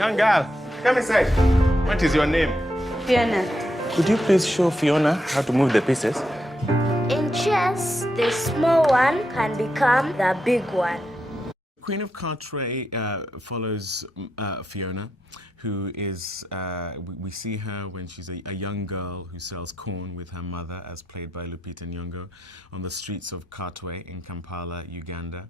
Young girl, come inside. What is your name? Fiona. Could you please show Fiona how to move the pieces? In chess, the small one can become the big one. Queen of Carteret follows Fiona, who is, we see her when she's a young girl who sells corn with her mother, as played by Lupita Nyong'o, on the streets of Katwe in Kampala, Uganda.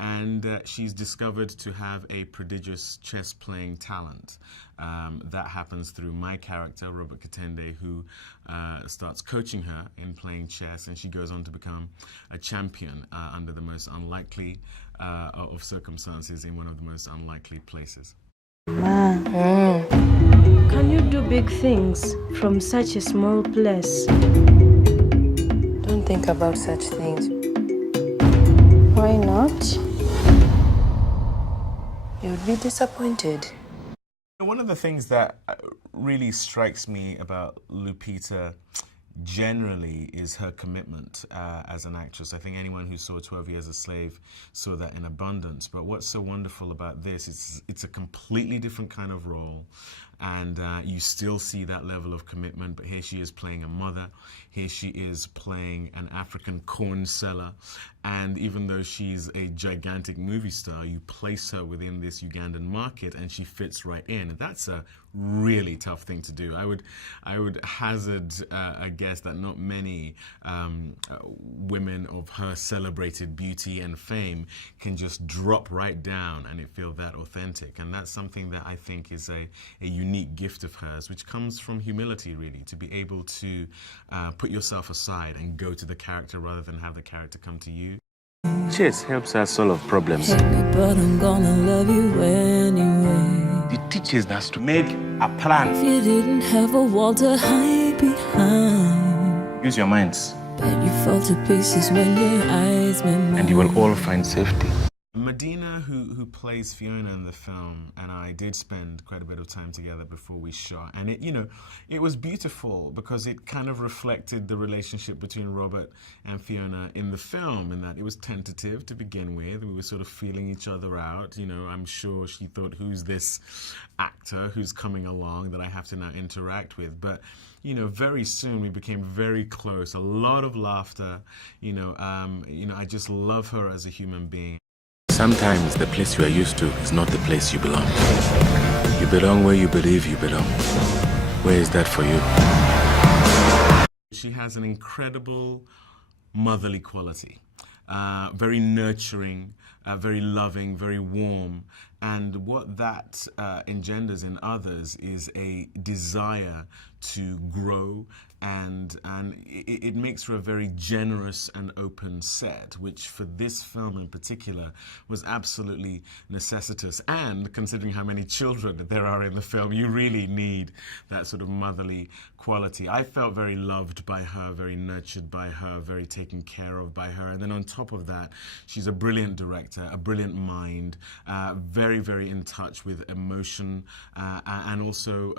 And she's discovered to have a prodigious chess-playing talent. That happens through my character, Robert Katende, who starts coaching her in playing chess, and she goes on to become a champion under the most unlikely of circumstances in one of the most unlikely places. Can you do big things from such a small place? Don't think about such things. Why not? You would be disappointed. One of the things that really strikes me about Lupita generally is her commitment as an actress. I think anyone who saw 12 Years a Slave saw that in abundance. But what's so wonderful about this is it's a completely different kind of role, and you still see that level of commitment. But here she is playing a mother. Here she is playing an African corn seller. And even though she's a gigantic movie star, you place her within this Ugandan market and she fits right in. And that's a really tough thing to do. I would hazard a guess that not many women of her celebrated beauty and fame can just drop right down and it feel that authentic. And that's something that I think is a unique gift of hers, which comes from humility, really, to be able to put yourself aside and go to the character rather than have the character come to you. Chess helps us solve problems. But I'm gonna love you anyway. It teaches us to make a plan. If you didn't have a wall to hide behind, Use your minds, but you fall to pieces when your eyes met mine. and you will all find safety. Medina, who plays Fiona in the film, and I did spend quite a bit of time together before we shot, and it was beautiful because it kind of reflected the relationship between Robert and Fiona in the film, in that it was tentative to begin with. We were sort of feeling each other out. I'm sure she thought, who's this actor who's coming along that I have to now interact with? But very soon we became very close. A lot of laughter. I just love her as a human being. Sometimes the place you are used to is not the place you belong. You belong where you believe you belong. Where is that for you? She has an incredible motherly quality, very nurturing, very loving, very warm. And what that engenders in others is a desire to grow, and it makes for a very generous and open set, which for this film in particular was absolutely necessitous. And considering how many children there are in the film, you really need that sort of motherly quality. I felt very loved by her, very nurtured by her, very taken care of by her. And then on top of that, she's a brilliant director, a brilliant mind, very, very in touch with emotion and also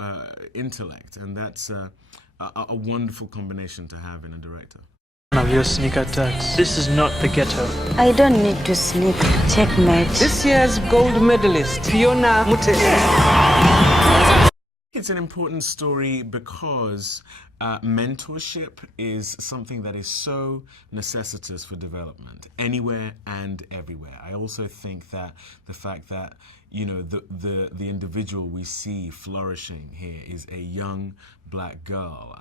intellect. And that's a wonderful combination to have in a director. One of your sneak attacks. This is not the ghetto. I don't need to sneak. Checkmate. This year's gold medalist, Fiona Mute. It's an important story because mentorship is something that is so necessitous for development, anywhere and everywhere. I also think that the fact that the individual we see flourishing here is a young black girl.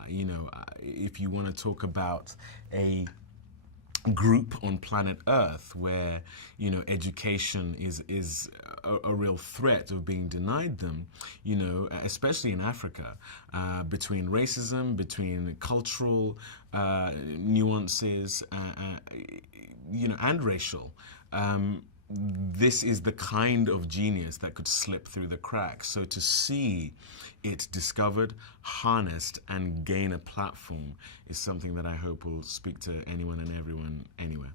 If you want to talk about a group on planet Earth where education is a real threat of being denied them, especially in Africa, between racism, between cultural nuances, and racial. This is the kind of genius that could slip through the cracks. So to see it discovered, harnessed, and gain a platform is something that I hope will speak to anyone and everyone anywhere.